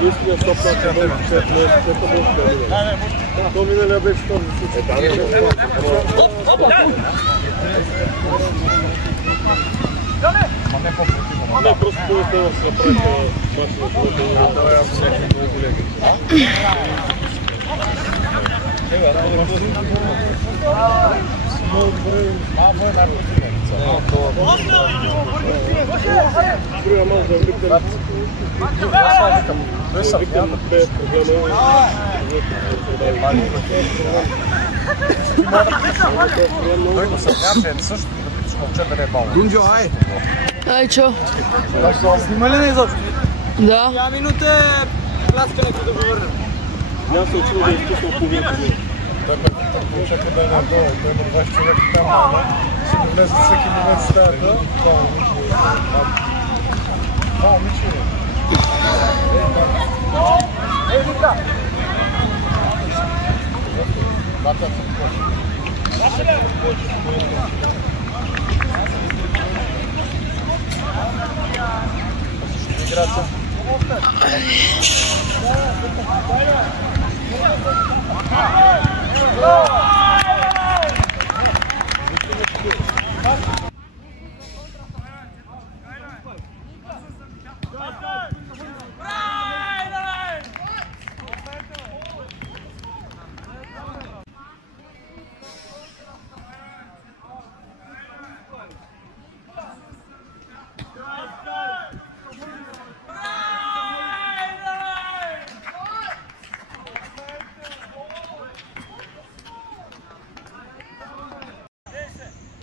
Единствения стоп-на Кабан, което не е където може да мине. То миналия беше този случай. Не, просто това да се направиха башни. Това е всеки много големи. Дунджо, ай! Ай, чо? Снима ли не изобщо? Да. Тя минута пляскане, като го върнем. Няма се очува да изпусна половината ми. Той ме чака да е надолу, той има 20 човека там, ще ми влезе всеки момент в стаята. Това момиче е. Ей, Вика! Бата се почва. Играта.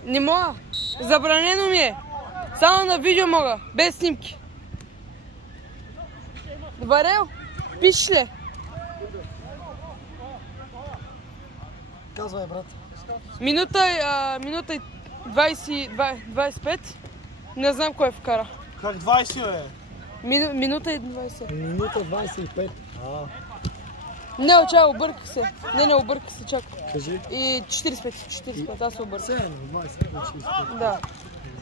Не мога. Забранено ми е. Само на видео мога. Без снимки. Варел, пишеш ли? Казвай, брат. Минута и 25. Не знам кой вкара. Как 20, бе? Минута и 20. Минута 25. Не, чай, обърках се. Не, обърках се, чак. Кажи. И 45, аз се обърках. 20, 45. Да.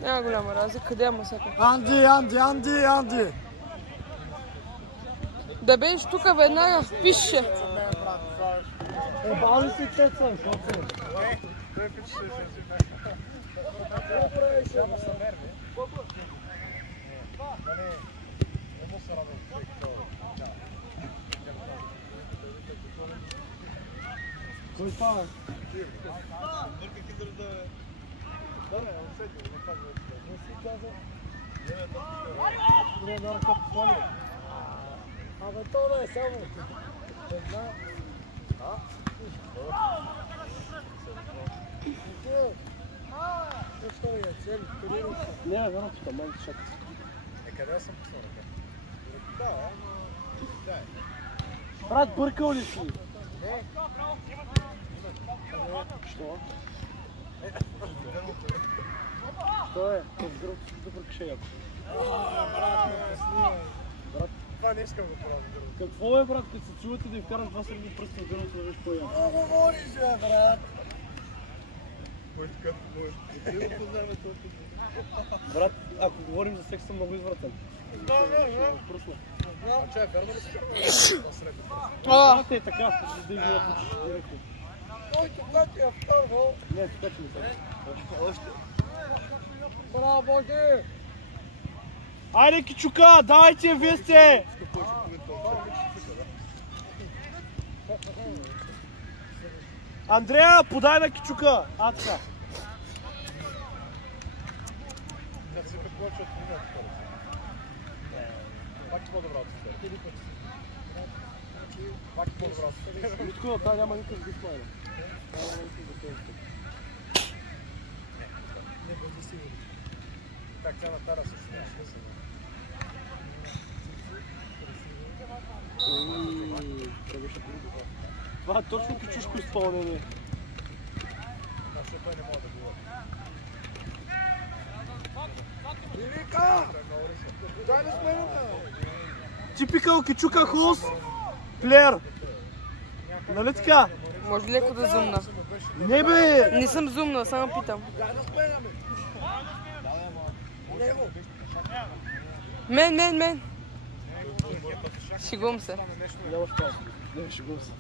Няма голяма разлика. Къде има всяко? Анди! Да беше тук веднага, пише. Бали си тецам, какво се? Кой става? Абе, то да е само. Не, верно, тук, мен чак. Къде съм писал ръка? Да, Брат, бъркал ли си? Що? Що е? Това в гръбто си да бъркаше яко. Брат, това не искам да правя. какво е, брат, като се чувате да ви вкараш два средни пръста в гръбто да виж по-яко? Какво говориш, бе, брат? Кой така говориш? Брат, ако говорим за секс, съм много извратен. Пръсна. А че, верно ли си? Брат е така, да изгледат директно. Той така ти е вкарвал. Не, така че не съм. Още. Браво, Боги! Айде, кичука, давайте, вие сте! Андрея, подай на кичука! Така. Не се предположа от меня, така. Пак по-добра от сега. Пак по-добра от сега. Митко, това няма никакъв дисплей. Не бъде сигурно. Так, тя на тара се снимаш. Това е точно кичушко изпълнение. Защото той не може да говори. Велика! Дай да сме, типикал кичука хулс плеер. Нали така? Може леко да зумна. Не бе! Не съм зумна, само питам. Мен. Шегувам се. Нямаш право. Не, шегувам се.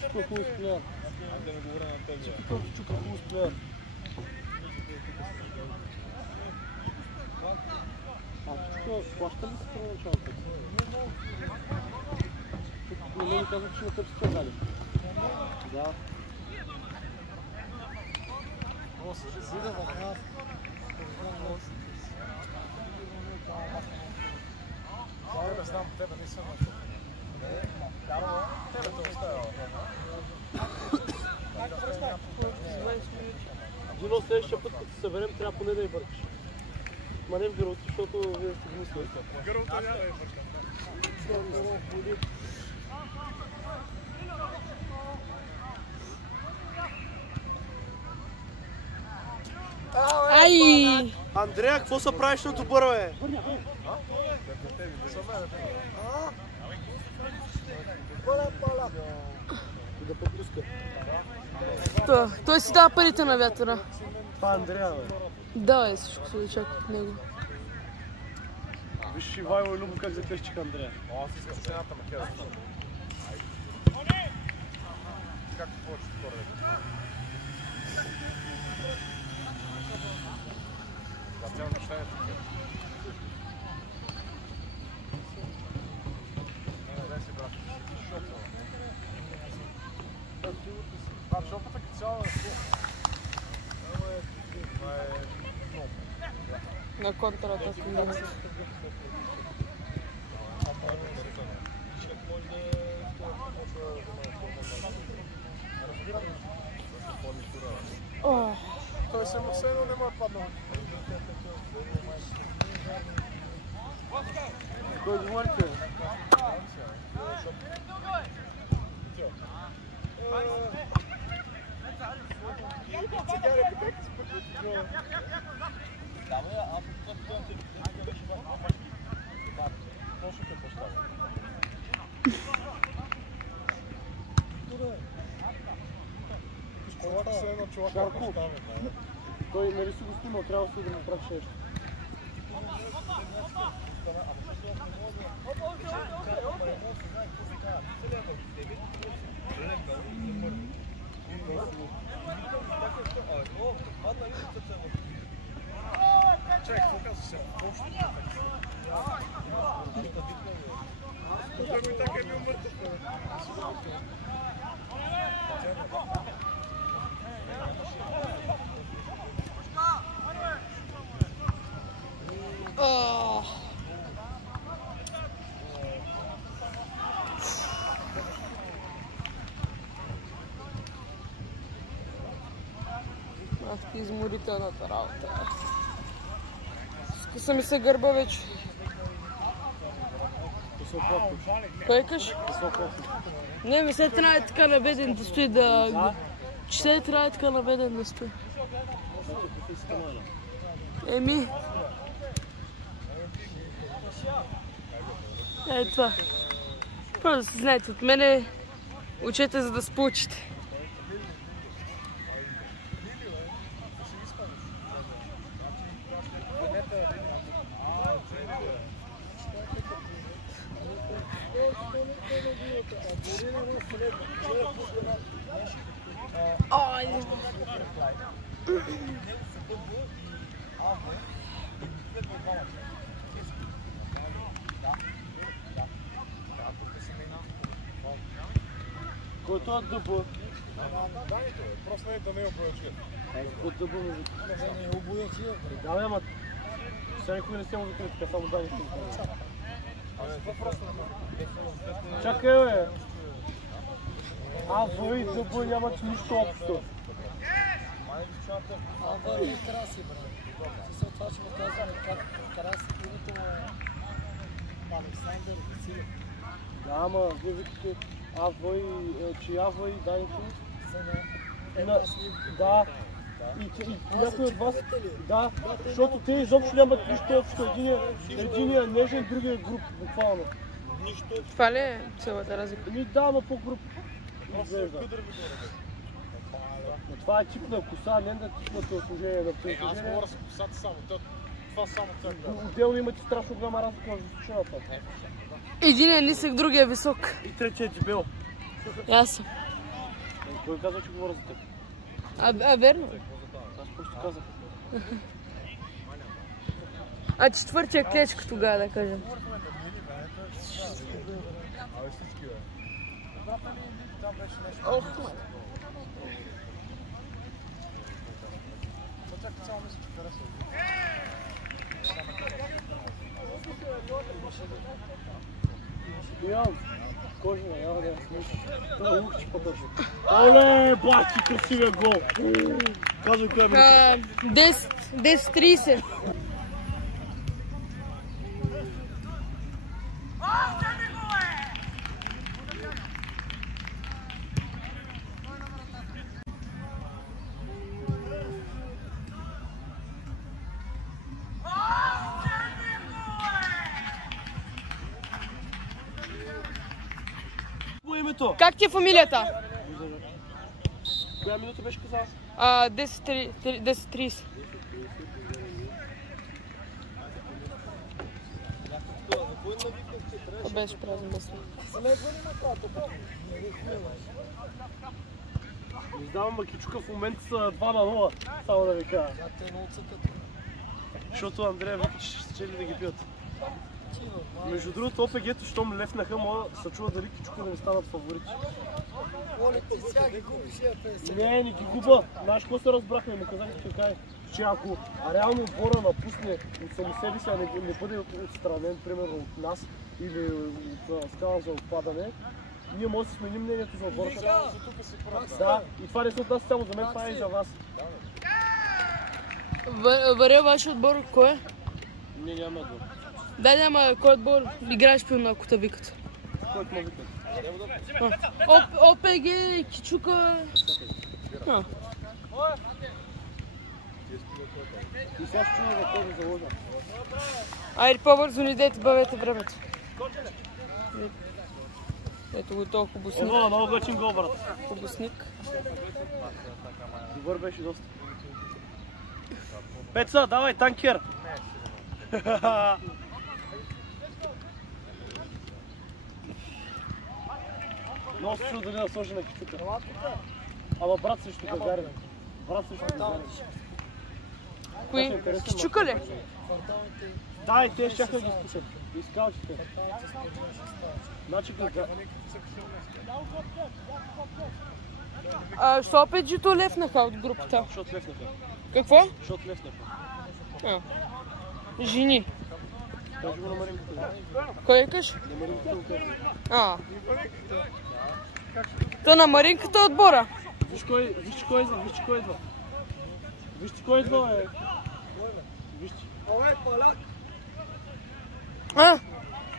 Чупа хубаво спляр. Чупа хубаво спляр. Чупа, плаща ли се първоначалното? Не ми казват, че не търси педали. Да. Видя в нас. Тебе знам, тебе не съм начал. Тебе те оставя. Дино, следващия път, като се съберем, трябва поне да й бъркаш. Ма не в гърлото, защото вие сте гнусли. Гърлото няма да й бъркам. Ай! Андрея, какво се правиш на добър, бе? Да подпуска. Той си дава парите на вятъра. Това Андрея, бе. Да, е, всичко се очаква от него. Виж Ивайло и Любо как закръщиха Андрея. Аз искам цената макера. Както повечето хора да го. За цяло неща е такива. Не си брат. Брат, шопата като цяло е хубаво. На контратака. Той се му седно не му е паднал. Кой говорите? Шарко, той нали си го стимал, трябва да му прави нещо. Чакай, какво казваш сега? Той ми така е бил мъртъв. Ах ти изморителната работа. Скъса ми се гърба вече. Кой каш? Не, ми се трябва така на беден да стои да... Че се трябва така на беден да стои. Еми. Е това. Просто знаете, от мене учете за да спучите. Ай! Който от дъбо? Просто не да не е обоячил. От дъбо ми вика. Не е обоячил. Да, ама... Сега никой не се му закрити, така само дай нещо. Чакай, бе! Ава и дъбо нямат нищо общо. Ава и Краси, брат. Също това ще го казваме как Краси, името му Александър Василев. Да, ама вие викате Ава и... че Ава и Данито. Да. И някой от вас... Да, защото те изобщо нямат нищо общо. Единия нежен, другия груп, буквално. Това ли е цялата разлика? Ами да, ама по-груп изглежда. Но това е тип на коса, не на тип на телосложение. Аз говоря с косата само. Това това само така. Отделно имате страшно голяма разлика в височината. Един е нисък, другия е висок. И третия е дебел. Ясно. Кой казва, че говоря за теб? А верно. Аз просто казах. А четвъртия клечка тогава, да кажем. Ох, цяло мисля, че харесва. Стоян, кожина, няма да я смисля. Това е лукче по-точно. Оле, бати, красивия гол! Казвай коя минута. 10-30. Името? Как ти е фамилията? Коя минута беше казал? 10-30. Това беше празно мисля. Издавам Макичука в момента са 2-0, само да ви кажа. Защото Андрея вика, че ще чели да ги пият. Между другото, ОПГ-то, щом лефнаха, мога да се чува дали Кичука да не станат фаворити. Оле, ти сега ги губиш я 50. Не ги губа. Знаеш какво се разбрахме? Му казах, че ако реално отбора напусне от само себе си, а не бъде отстранен, примерно от нас или от скала за отпадане, ние може да сменим мнението за отбора. Да, и това не се отнася само за мен, това е и за вас. Варя, вашия отбор кой е? Не, няма отбор. Да, няма кой отбор играеш пилно, ако те викат. Който ме викат? ОПГ, Кичука... И сега ще чуя да този заложа. Айде по-бързо ни дайте, бавете времето. Ето го толкова хубосник. Ево, много гъчин гол, брат. Хубосник. Добър беше доста. Пеца, давай, танкер! Много се чудо дали да сложи на Кичука. Ама брат срещу Гагарин. Брат срещу Гагарин. Кои? Кичука ли? Да, и те щяха да ги спушат. И скалчите. Значи Гагарин. Що опет жито лефнаха от групата? Защото лефнаха. Какво? Защото лефнаха. Жени. Кажи го на Маринката. Кой екаш? На Маринката го кажи. То на Маринката отбора. Виж кой идва, виж кой идва. Вижте кой идва, е. Вижте.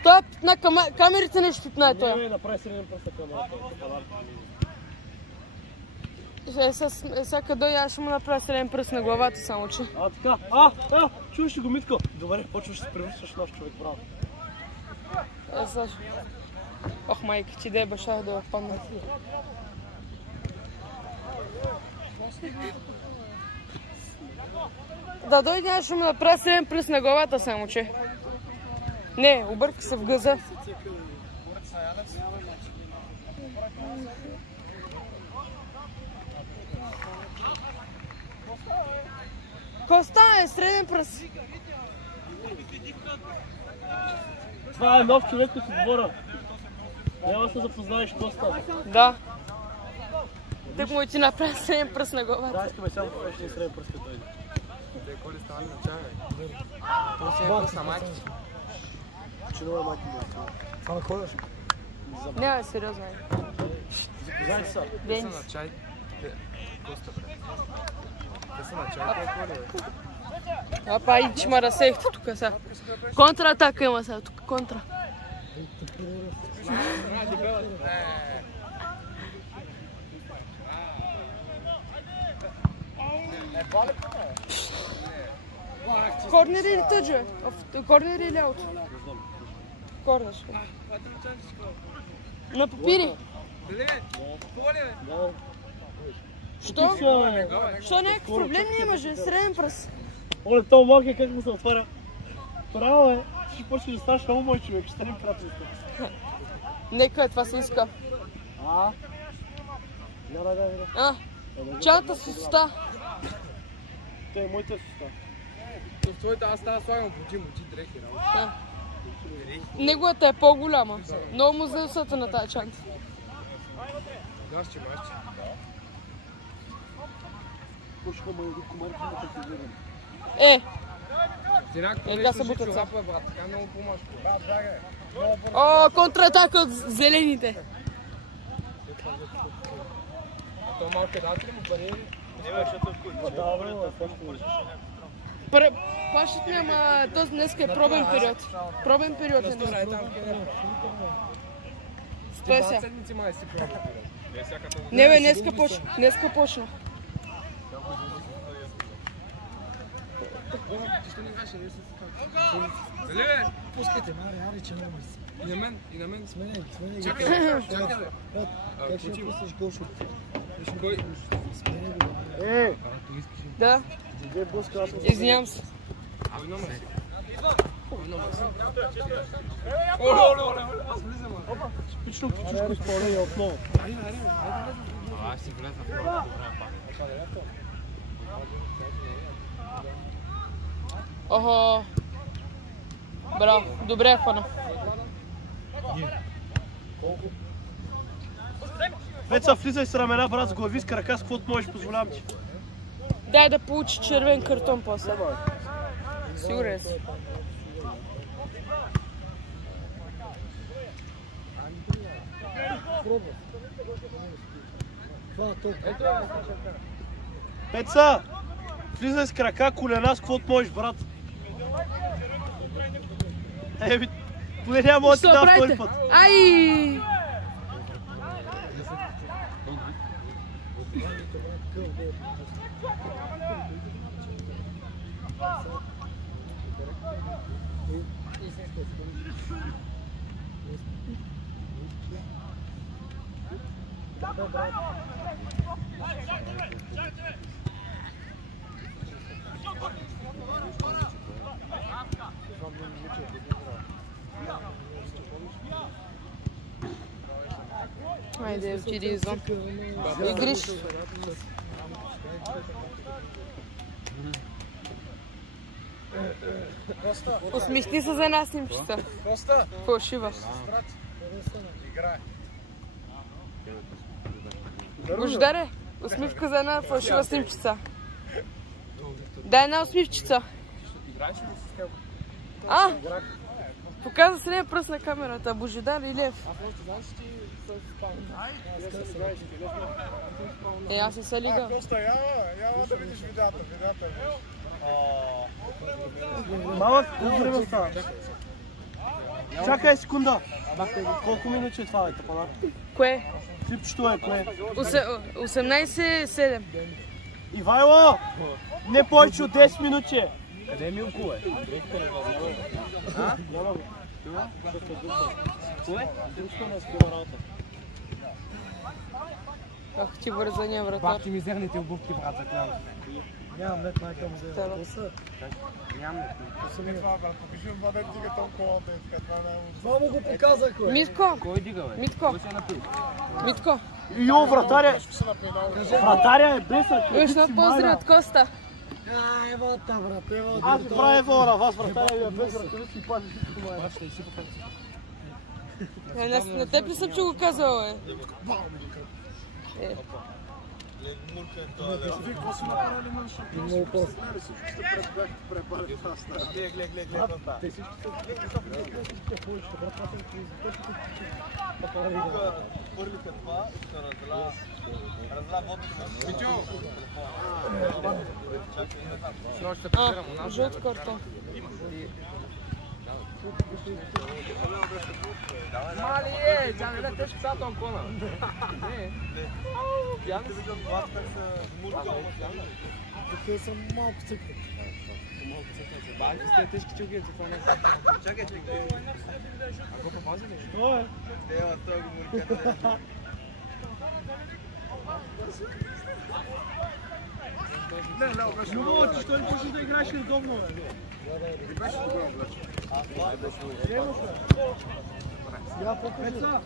Той на камерите нещо пипна е той. Не, направи среден пръст на камерата. Сега дойде, аз ще му направя среден пръст на главата само, че. Така. Чуваш ли го, Митко? Добре, почваш да се превръщаш в наш човек, браво. Ох, майка, ти да е баща да я падна. Да дойде, аз ще му направя среден пръст на главата само, че. Не, обърка се в гъза. Коста е среден пръст. Това е нов човек от отбора. Няма да се запознаеш Коста. Да. Тък му и ти направя среден пръст на главата. Да, искаме само да правиш един среден пръст като дойде. Те коли стане на чая? Това си е пръст на майка. Чинува майка му. Това не ходиш? Не, сериозно. Запознай се. Те са на чай. Коста, бре. Те са на чай, те коли, бе. Апа, и че ма разсеяхте тук сега. Контратака има сега тук, контра. Корнер или тъджа? Корнер или аут? Корнер. На папири. Що? Що някакъв проблем не имаше? Среден пръст. Оле, това малки как му се отваря. Право е, ти ще почне да ставаш много мой човек, ще станем приятелство. Нека това се иска. Чалата с уста. Те, моите с уста. В твоята аз става слагам по очи дрехи. Неговата е по-голяма. Много му за усата на тази чанта. Гащи. Пушка му един комар, който те гледам. Сега са бутаца. Брат, така много по-машко. О, контратака от зелените. А то малко дадете ли му пари? Пащат ми, ама този днеска е пробен период. Пробен период е днес. Стой сега. Седмици май си пробен период. Не бе, днеска почна. Защо не играше? Не се скача. Дали бе? Пускайте, аре, че няма си. И на мен. Сменяй. Чакай бе. Как ще я пуснеш гошо? Кой? Сменяй го. Да, извинявам се. Оле, аз влизам. Пично птичко изпълнение отново. Аз си влеза в това. Охо. Браво, добре е хвана. Пеца, влизай с рамена, брат, с глави, с крака, с каквото можеш, позволявам ти. Дай да получи червен картон после. Сигурен си. Пеца, влизай с крака, колена, с каквото можеш, брат. Поне няма да ти дам втори път. Ай! Хайде, отиди извън. Игриш. Усмихни се за една снимчица. Фалшива. Бождаре, усмивка за една фалшива снимчица. Дай една усмивчица. Показва се не пръст на камерата. Божидар Илиев. Аз не са лига. Коста, яла да видиш видеята. Малък, колко време става? Чакай секунда. Колко минути е това, бе, тъпанар? Кое? Клипчето е, кое? 18-7. Ивайло! Не повече от 10 минути. Къде е Милко, бе? Кое? Дружко на скива работа. Ах ти вързания вратар. Бах ти мизерните обувки, брат, за кляна. Нямам нет, майка му да Нямам нет. Покажи това да дига толкова колата и така, това не е... Това му го показах, бе. Митко! Кой дига, бе? Митко! Кой се е напил? Митко! Йо, вратаря е без ръка. Имаш на поздрави от Коста. Евата, брат, евата. Аз ви правя евора на вас, вратаря ви е без ръка, да си пазиш всичко мая. На теб ли съм, че го казал, бе? Много просто. Жълт картон. Мали е! Тя не е тежко са тонкона. Не. Тя не си глас как са Те са малко цъкни. Баки сте тежки чугият, това не е. Чакай, чакай. Ако попази ли? Що е? Дева, той го мурката. Любо, ти що ли почти да играеш редовно, бе?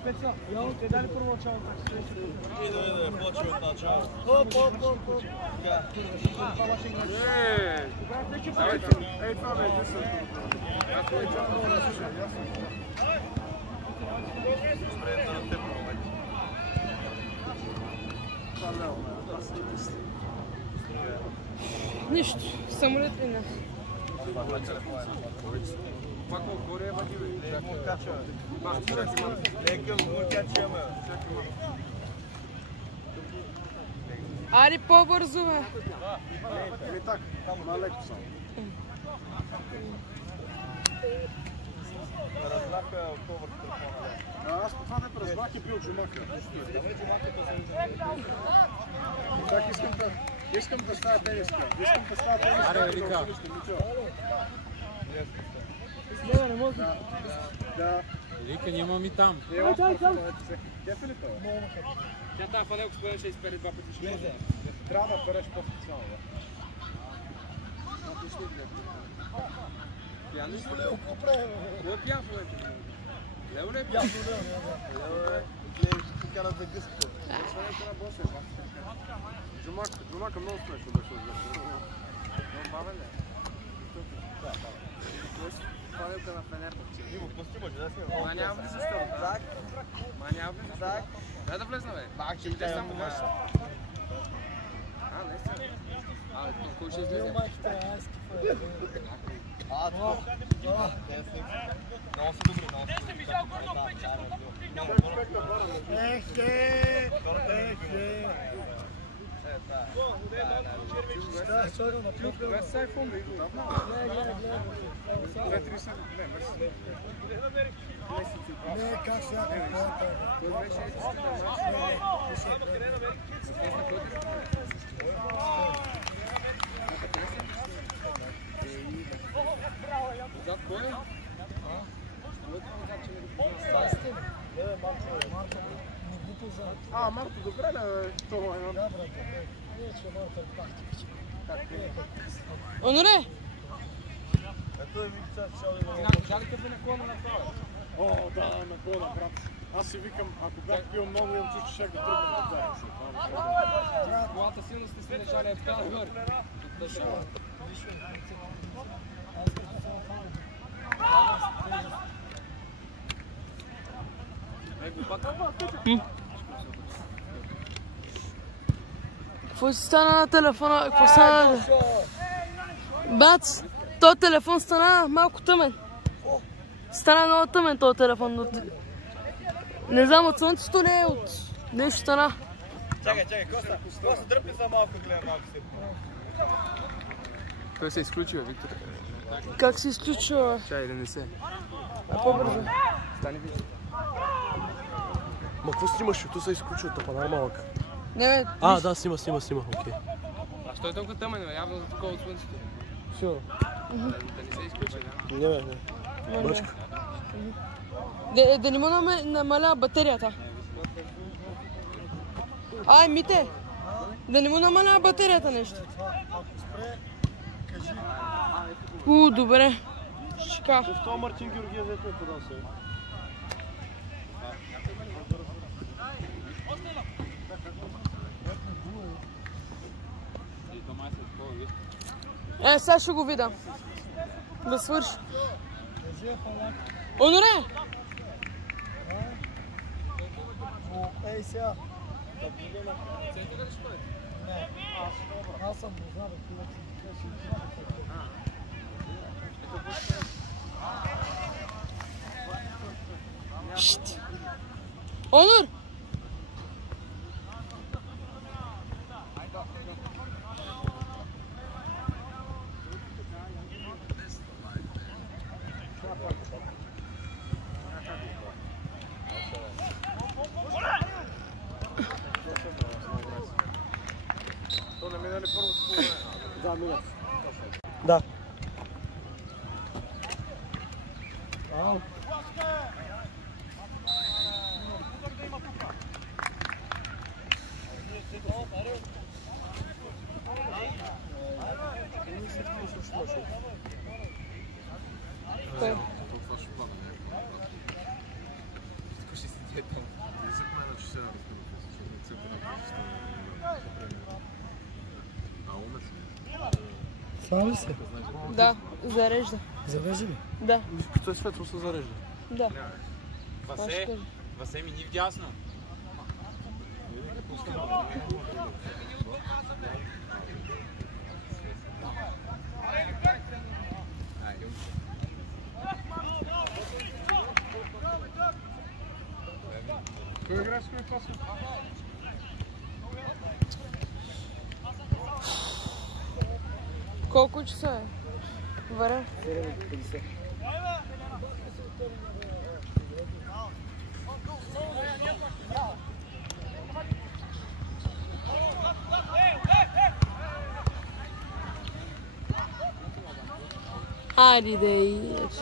Пеца, те дали първоначално така? Почва от начало. Ей, това бе, ти са. Спред на теб момент. Нищо, самолет мина. Ари по-бързо, бе. Еми так, малеко само. Разлака повърх телефона. Аз по това не преразбрах и бил Джумака. Так искам да стая тениска. Искам да стая тениска. Аре, Рика. Не може. Да. Рика, нямам и там. Кефе ли това? Тя тази фанелка споделя, ще изпери два пъти. Трябва да переш по-специално. Пиян ли си? Кой е пиян в момента? Лео ли е пиян? Лео е, ти кара да гъската. Джумака много смешно беше отзад. Много бавен ли? Фанелка на Фенербахче. Иво, пусти мъж, да си. Ма няма влиза с това. Зак. Ма няма влиза. Зак. Дай да влезна, бе. Бак, че те само маш. Наистина. То кой ще излезе? Много са добри, много са добри. Зад кой е? Марто, добре ли това е? Да, брат. Оноре! Ето да видите сега, че ще да Дали къде на клона направя? О, да, на клона, брат. Аз си викам, ако бях пил много, имам чувство, че щях да тръгна да. Колата силно сте си нажали е така нагоре. Какво си стана на телефона? Какво стана? Бац, този телефон стана малко тъмен. Стана много тъмен този телефон. Не знам, от слънцето ли е, от нещо стана. Чакай, Коста дръпни за малко, гледа малко се. Той се изключи, Виктор. Как се изключва? Чай, да не се. По-бързо. Стани виж. Ма какво снимаш? То се изключва от панар малък. Не, бе. Да, снима, окей. А що е толкова тъмен, бе? Явно за такова от слънцето. Сигурно. Да не се изключи, да? Не. Бръчка. Да не му намаля батерията. Ай, Мите! Да не му намаля батерията нещо. Добре. Шика. В това Мартин Георгиев дете ме подал се. Сега ще го видя. Да свърши. Оноре! Ей сега. Аз съм познал да Онор! То не минали първо с половина. Да, мина. Да. Кой? Това ще плана някакво. Тук ще си диета. Език ме на часа, Сам ли си? Да, зарежда. Зарежда ли? Да, Като е светло се зарежда. да. Това ще кажа. Васе мини вдясно. Кой игра с кой паса? Колко часа е? Варя? 7:50. Хайде да идеш.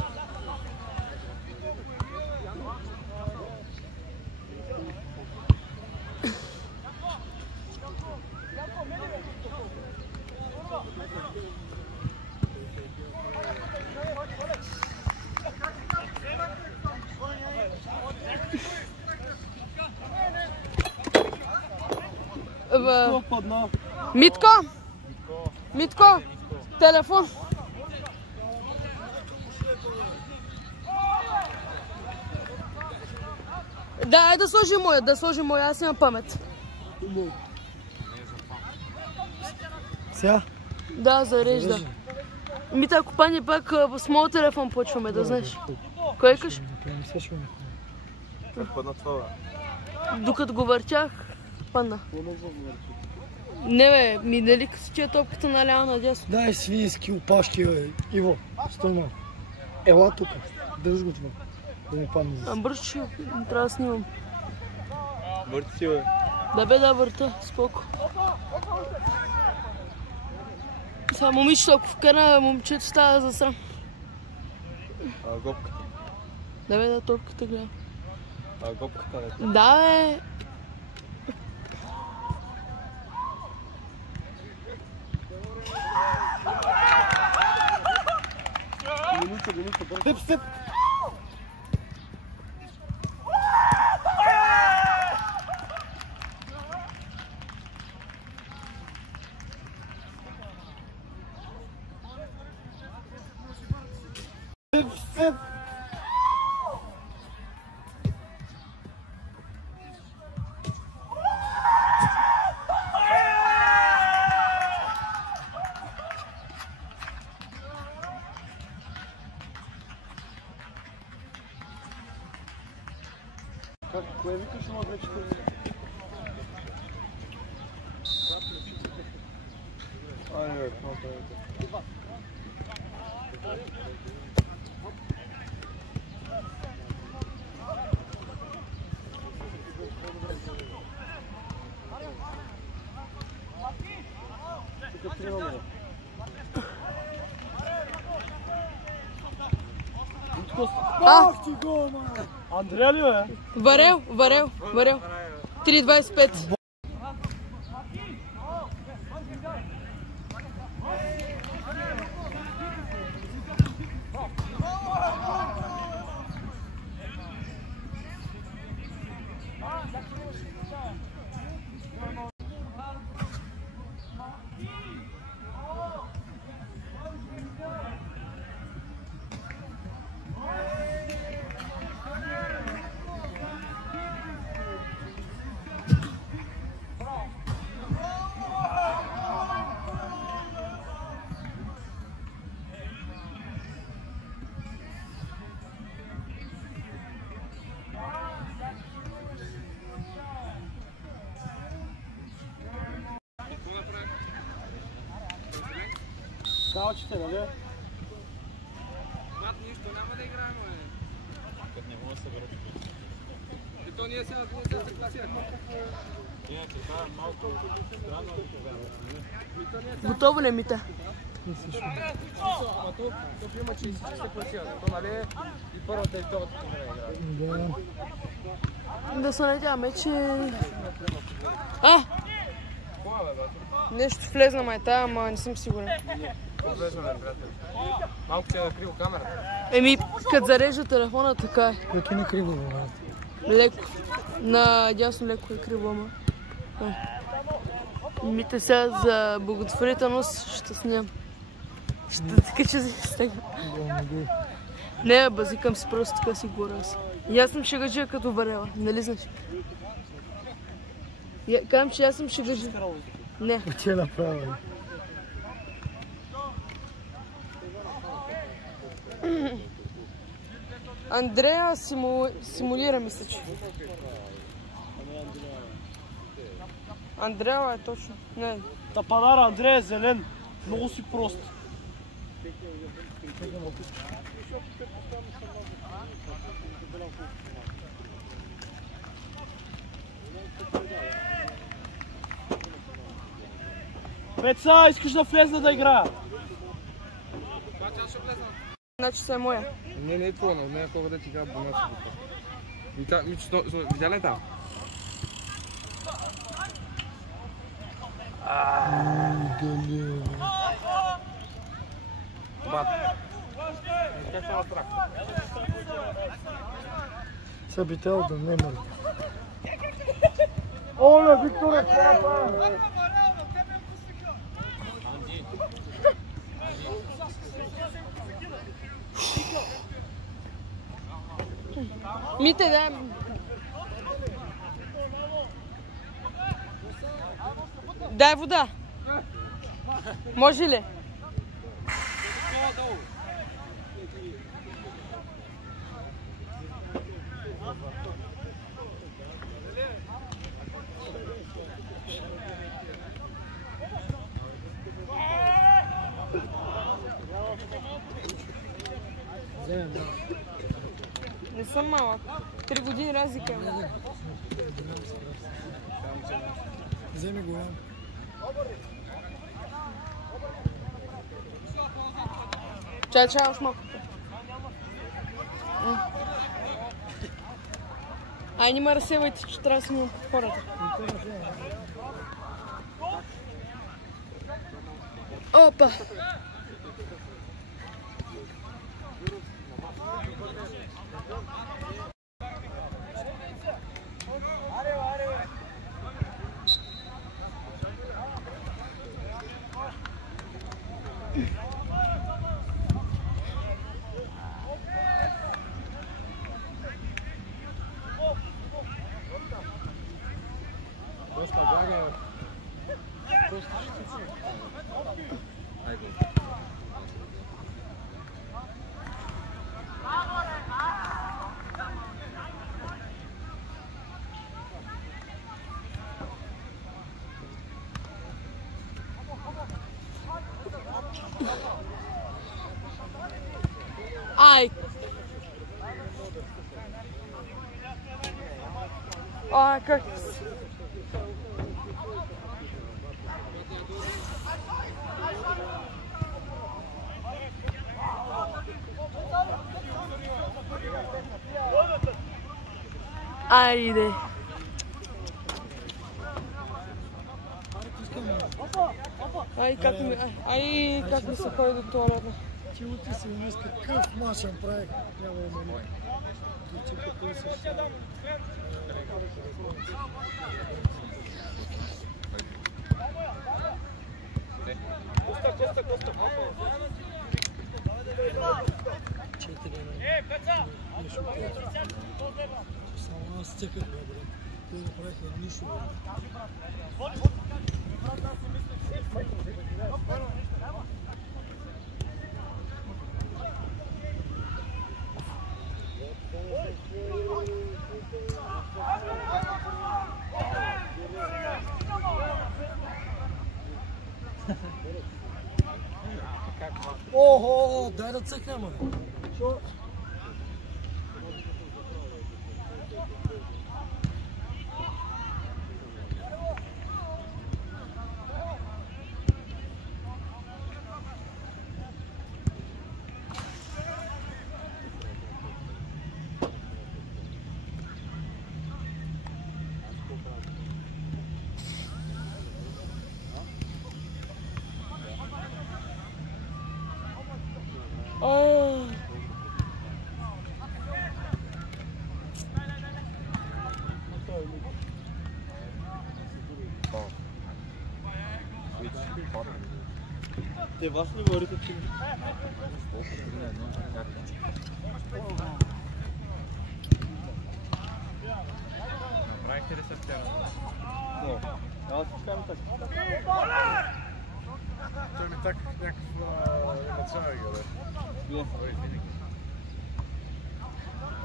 Митко! Митко! Телефон! Да, да сложи моя, аз имам памет. Сега? Да, зарежда. Мита, ако пани пак с моят телефон почваме, да знаеш. Кой викаш? Как падна това, бе? Докато го въртях, падна. Не бе, дали си че топката налява надясно. Дай свински опашки, бе. Иво, стой малко. Ела тук, държи го това. Да не падне за. Бърчи, трябва да снимам. Върти си, бе. Да бе, да върта, споко. Сега момичето, ако вкара момчето, става за срам. Гопката. Да бе, да топката гледа. Гопката, бе. Да бе. Минута, бързо. Степ! Как? Кое викаш на 2-4? Айде, какво правите? Тук тръгваме. Андрея ли, бе? Варел. 3.25. Калчите, нали? Мат, нищо, няма да играем, бе. Като не мога да се върна. И то ние сега се класирахме. Не, това е малко странно да повярвам. Готово ли, Мите? Ама тук има, че и всички се класират. То, нали, и първата и втората не играят. Да се надяваме, че... Кога, бе, бе? Нещо влезна май тая, ама не съм сигурен. Поглеждаме, приятели. Малко ти е криво камерата. Еми, като зарежа телефона, така е. Леки на криво, брат. Леко. Надясно леко е криво, ама. Мите сега за благотворителност ще снимам. Ще така, че стегна. Не, базикам си, просто така си говоря. И аз съм шегаджия като варева, нали знаеш? Казвам, че аз съм шегаджия. Не. Ти е направи. Андрея симулира, мисля, че. Андрея е точно. Не. Тапанара, Андрея е зелен. Много си прост. Пеца, искаш да влезна да играя? Значи се е моя. Не е твоя, но не е хора да ти игра бонус. Видя ли там? Бат. Как се настрах? Са би тел да не мърда. Оле, Викторе, какво направи? Мите, да. Дай вода. Може ли? Не съм малък. 3 години разлика има. Вземи го. Чай, още малко. Ай, не ме разсевайте, че трябва да снимам хората. Опа! Ай! Ай, как... Айде! Ай, как ми се ходи до туалетна. Ти оти си днес какъв мач направих. Няма да ме. Ти какво си? Само аз стеках, бе. Те направиха нищо, бе. Охо, дай да цъкнем, бе. Те вас ли говорите, че... Направихте ли се с тях? Но, аз си кажем така. Той ми так някаква емоционална игра.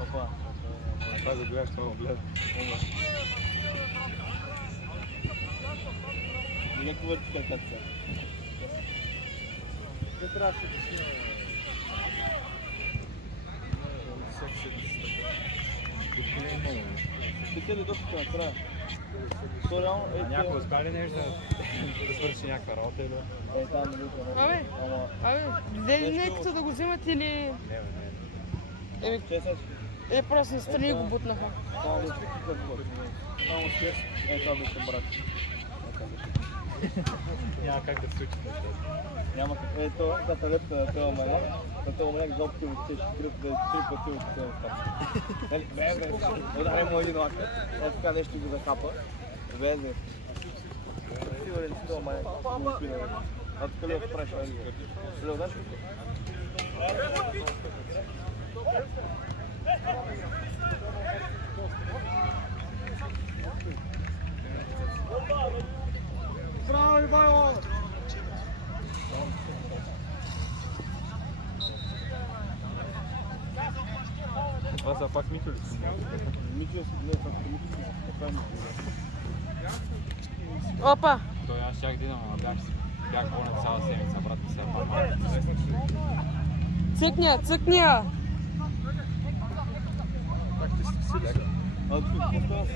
Опа. Това да гледаш, това го гледаш. И някакво върти така сега. Те трябваше да снимаме. Всеки седмица така. Ще ли доста накрая? То реално е... Някой успя ли нещо да свърши някаква работа или? Там люка. Абе, взели някакво да го вземат или... Не. Просто настрани го бутнаха. Само да спики какво. Само скес. Това беше брат. Няма как да се случи. Няма как. Ето, тази лепта на това маля. На това маля за опити от тези 3 пъти от тези стъпки. Бе, удари му един лак. Е така нещо го захапа. Бе. Сигурен си това маля. А тук ли го правиш? Лео, даш ли? Браво, Ивайло! Това са пак Митю ли? Митю си гледа, това е Митю. Опа! Той аз щях Динамо, бях болен цяла седмица, брат ми се. Цъкня! Как ти си сили? А тук какво с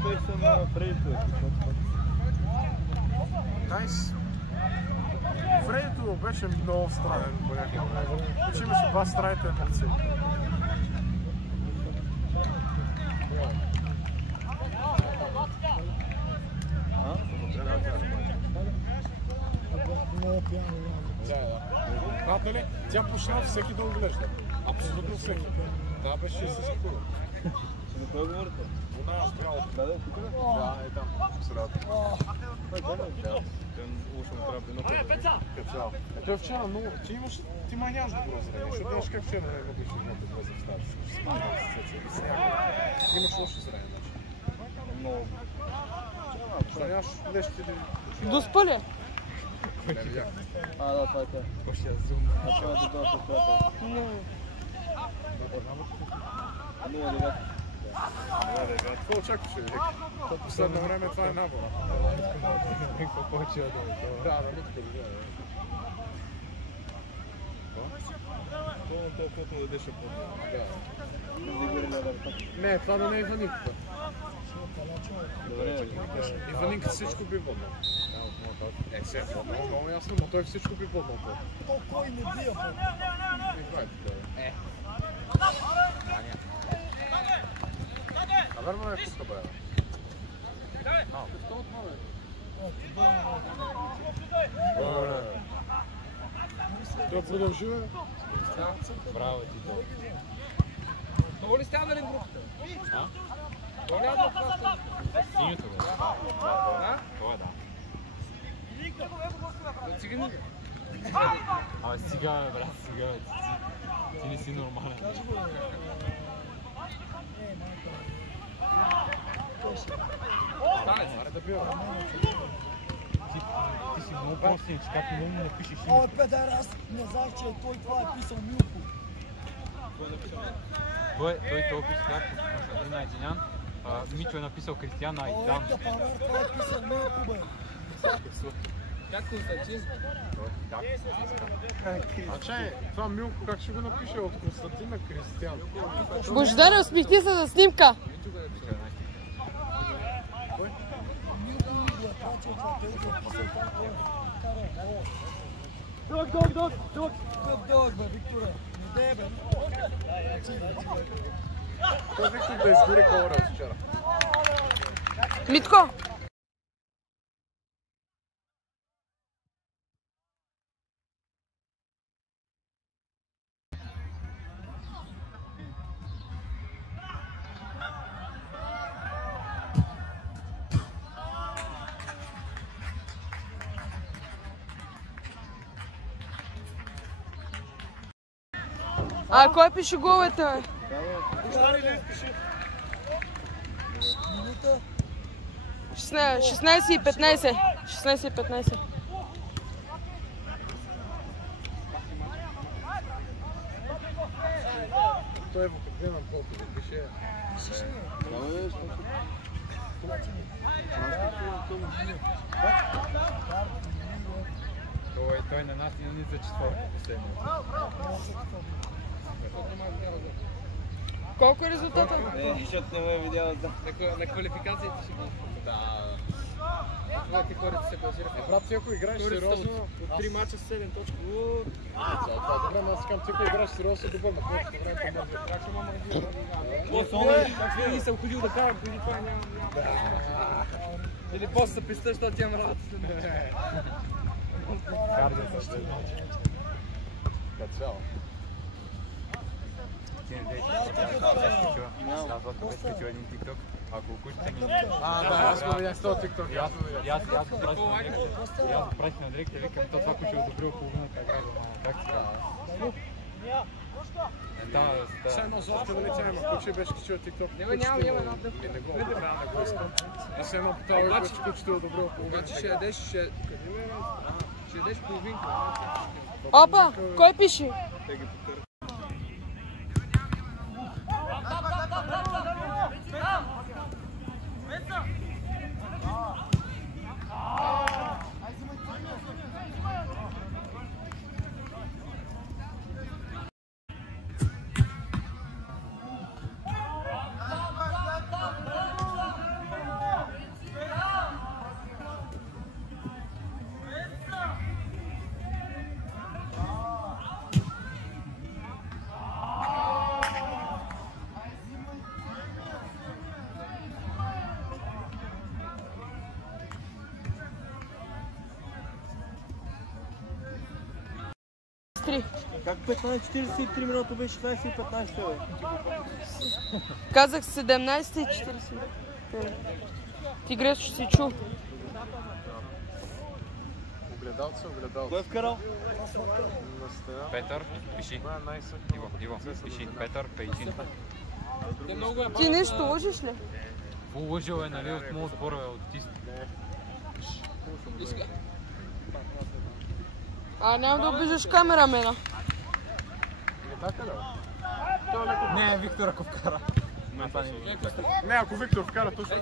спейса на Фредито? Найс. Фредито беше много странен по някакъв начин. Че имаше два странните емоции. Знате ли, тя почна всеки да оглежда. Абсолютно всеки. Да, беше и с кула. За кой говорите? Вона е стояла. Да, тук ли? Да, е там, в средата. Лошо му трябва едно Кацал. Той вчера много... Ти май нямаш добро зрение, защото знаеш как вчера не беше едното влезе в стаята. Имаш лошо зрение, значи. Много. Що нямаш лещи да... Доспа ли? Не видях. Да, това е това. Още зум. А това е това с приятел. Не. 0-9. Какво очакваше, Вик? В последно време това е набора. Какво повече да дойде? Да, да, никъде не гледа. Това, което дадеше по Не, това да не е Иванинката. Иванинката всичко би воднал. Сега е воднал, много ясно, но той всичко би воднал. То кой не бие, бе? Това е така. А верно е тук, бе. Той продължи, бе. Браво ти, Дол. Много ли стяна ли групата? Синьото, бе. Това е да. Цигани ли? Абе, сега, бе, брат, сега, бе. Ти не си нормален. Аре да бива. Ти си много простин, че как много не пишеш Абе, педарас, не знаех, че той това е писал Милко. Той пише как Константин Айдинян. Мичо е написал Кристиян Айдан. Да, памер, това е писал Милко, бе. Как Константин? А чай, това Милко как ще го напише от Константин на Кристиян? Божидаре, усмихни се за снимка! Милко го е пратил това, той го е писал там, кой кара. Дог, бе, Викторе. Не дей, бе. Той Виктор да изгори колора от вчера. Митко! А кой пише головете, бе? Минута. 16 и 15. 16 и 15. Той е вокаплен колко да пише. Той на нас не ни зачиства последно. Колко е резултата? Защото не ме е видял за... На квалификациите ще го... Да. Това хората се базираха. Брат, ти ако играеш сериозно... От 3 мача с 7 точки. Това добре, но аз искам, ти ако играеш сериозно добър, на което време помогне. Как винаги съм ходил да карам, преди това нямам. Или после се писта, защото имам работа. Кардията ще е. Като цяло. Ако кучите ми... Да, аз го видях с този тикток. Аз го пращам на директор, викам, това куче е одобрил половината игра за практика. Сега едно златка да летя, ама куче беше качил тикток. Няма една да... Не го одобря, не го искам. И се едно по това вече кучето е одобрил половината. Ще ядеш половинка. Опа, кой пише? Как 15:43 минута беше 16 и 15, бе? Казах 17 и 40. Ти грешно си чул. Огледалце. Кой е вкарал? Петър, пиши. Иво, пиши. Петър, Пейчин. Ти нещо лъжиш ли? Лъжил е, нали, от моят отбор е аутист. А няма да обиждаш камерамена. Не, Виктор ако вкара. Не, ако Виктор вкара, то ще...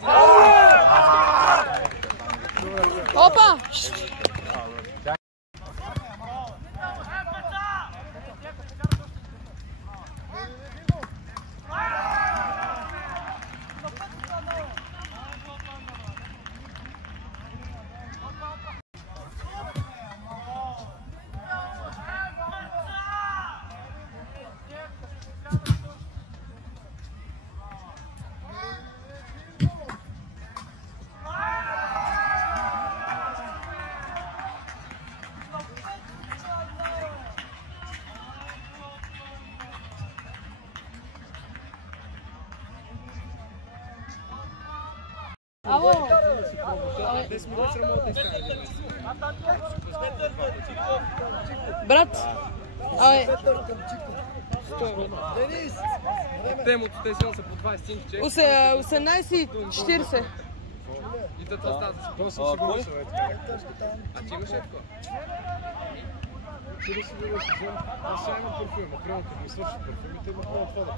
Опа! Ало! Брат! Абе! Темото те са по 20 стинки, 18 и 40. И да става. А ти имаш ли такова? Ти да си видиш, аз сега имам парфюм, но примерно като ми свършат парфюмите, има право това да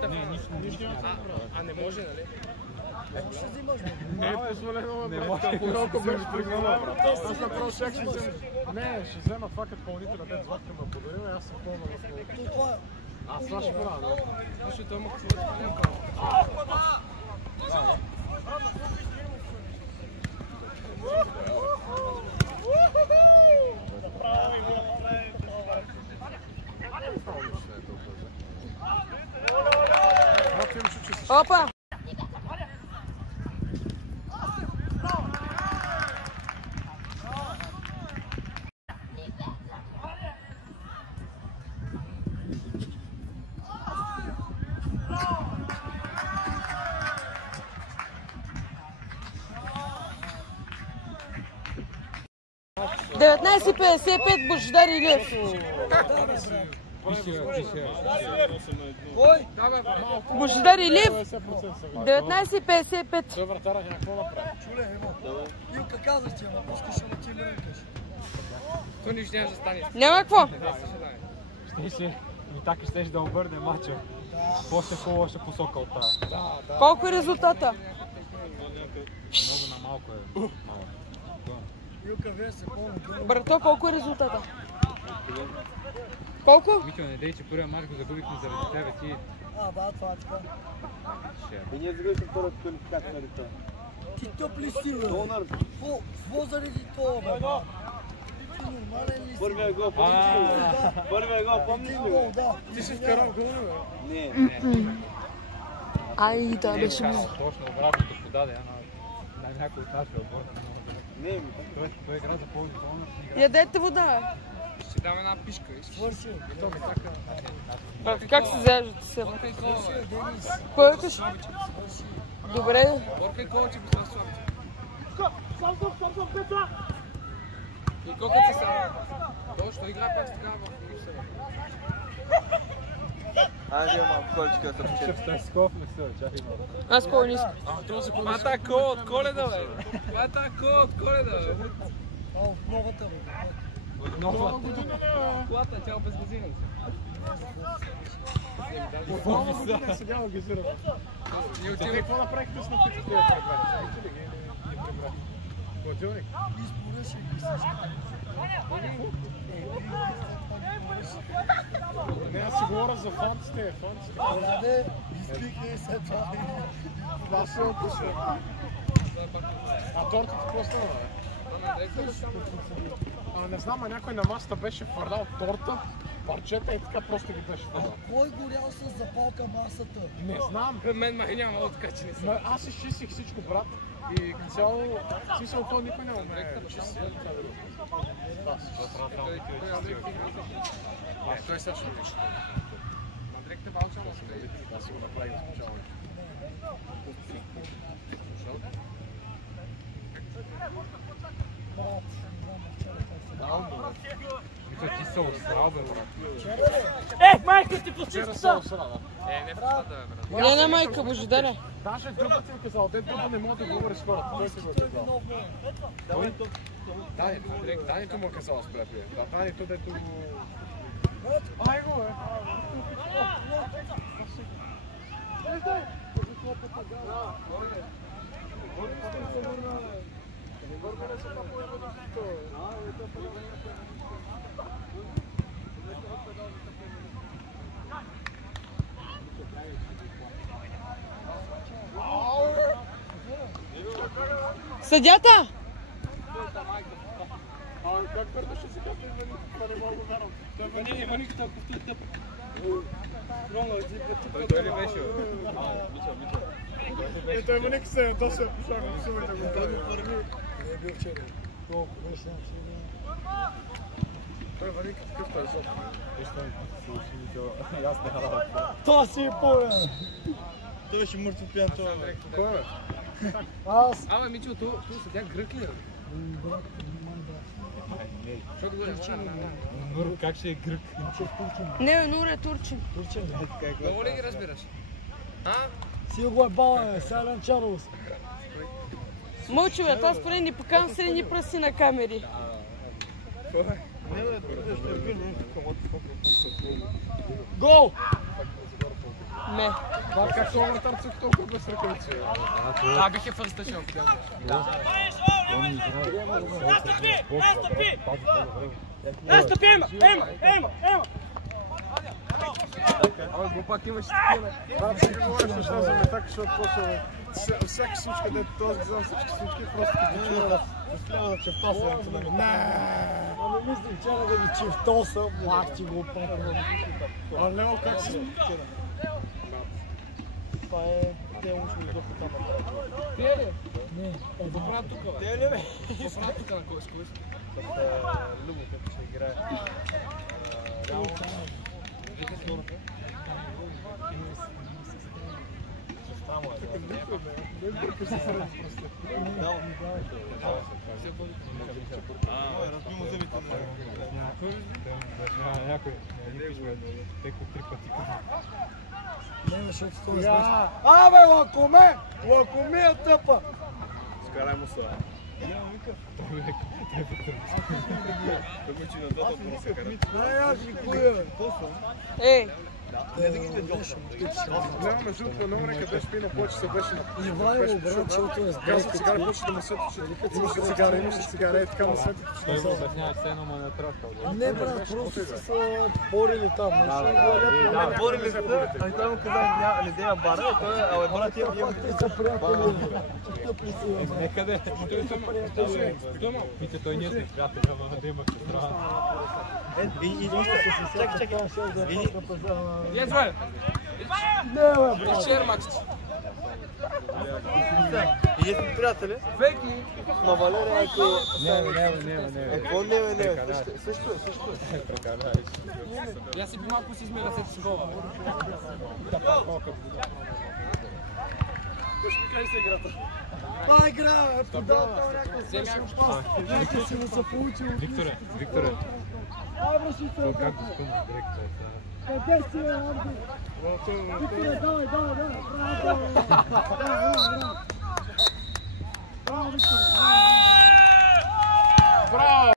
правим. Нищо няма да правя. А не може, нали? Не е позволено, брат. Колко беше пригнала, брат. Аз направо всяк ще взема. Не, ще взема това като пълнителя, дет златка ме подарил и аз съм пълна в него. Аз това ще правя, да. Защото той мога да няма право. Опа! 19:55 Божидар Илиев. Кой? Божидар Илиев. 19:55. Той вратаря някакво направи. Чуле, Ема. Илка каза, че ама пускаш ама ти ме ръкаш. То нищо няма да стане. Няма какво. И така щеш да обърне мача. После по-лоша посока от тази. Колко е резултата? Много на малко е. Илка, вие се пълно. Брато, колко е резултата? Колко? Митьо, не дей, че първия мач го загубихме заради тебе. Ти Да, това е така. И ние загубихме първата квалификация на лица. Ти тъп ли си, бе? Донър. Какво заради това, бе? Ти нормален ли си? Първия гол, помниш ли? Първия гол, помниш ли? Гол, да. Ти си вкарал гол, бе? Не. Ай, да беше много. точно обратното подаде, на някой от нашия отбор. Не, Той игра за положително. Ядете вода. Ще дам една пишка. Свърши. Как се заяждате сега? Свърши, Денис. Кой викаш? Добре. Боркай колче, го слаб. И колко ти са? Точно, игра пак така в Брюсел. Айде малко количка да се почет. Аз кой не искам. Това е така от Коледа, бе. Това е така от Коледа, бе. Новата, бе. Нова година. Колата, тя без газина. Нова година сега организираме. Какво направихте с напитките? Хладилник? Избореше ги всички. Не, аз си говоря за фантите. Раде, изпихне и след това. Това се описва. А тортата какво става, бе? Не знам, а някой на масата беше фърдал торта, парчета и така просто ги беше фърдал. Кой горял с запалка масата? Не знам. Мен май няма много така, че не съм. Аз изчистих всичко, брат. И като цяло, смисъл, то никой не умее чисти. Той сега ще виж. Андректе балча на стои. Аз си го направих да спочавам. Мисля, ти се осрал, бе, брат. Майка ти Вчера се осрада. Не в устата, бе, брат. Не, майка, Божидаре. Даже другът си казал, дед друго не може да говори с хората. Той си го е казал. Данито му е казал с приятели. Да, Данито дето го... Ай го, бе! Съдята! Как върнеш си като това не мога да вярвам? Той върни като повтори тъп. Той ли беше? Той върни се, то се пошагам, сумите го. Не е бил вчера. Колко беше на вчера? Той върни какъв той зоб. Това си е по-бе! Той беше мъртво пиян това. Кой е? Аз! Абе, Мичо, tu седя грък ли? Защото го Нур, как ще е грък? Не, Нур е турчин. много ли ги разбираш? Си го е бал, Сайлен Чарлз. Мълчи, бе, аз поне ни покам средни пръсти на камери. Гол! Не. Това как това вратар цък толкова без ръкавици? Да, бих е фърста шампион. Абе, глупак имаш такива. Брат, си говориш неща за метака, защото после всяка случка, дето този знам всички случки, просто ги чува. Трябва да чертосам. Не мислим, че да ви чифтоса, млах ти го пътна. А Лео как си? Това е телмушно изобщо там. Тие ли? Не, Какво правят тук, бе? Те ли бе? Какво правят тук на кой с кой? С Любо, като ще играе. Реално. Вика с хората. Сестра му е. Не бъркаш се сред просто. Разбимо зъбите. Някой пишва теко 3 пъти. Не, защото това е. Абе, лакоме! Лакоме е тъпа! Скарай му се. Ай, аз си куя! Ей! Няма между другото, много нека беше пина, повече се беше на... Ивайло, брат, защото е Казва цигара, почва да му свети, че имаше цигара, и така му свети. Той го обяснява, че едно му не тръскал. Не, брат, просто са борили там. Да, борили се, ами той му каза, не дея бара, и той, абе брат, имам Са приятели. Тъпли си. Некъде. Мите, той ние сме приятели, ама да има сестра. Чакай. Езва! Не, бе, брат. Шермакс! И ние сме приятели? Веки! Ма Валерия, ако... Не. Какво не? Също е. Я си по-малко си измеря след школа. Това игра, е подал това някакъв свършен пас. Някакъв си му се получил. Викторе, Абе, ще се как го спъна директор? къде си, Анди? Викторе, давай. Браво, Викторе. Браво!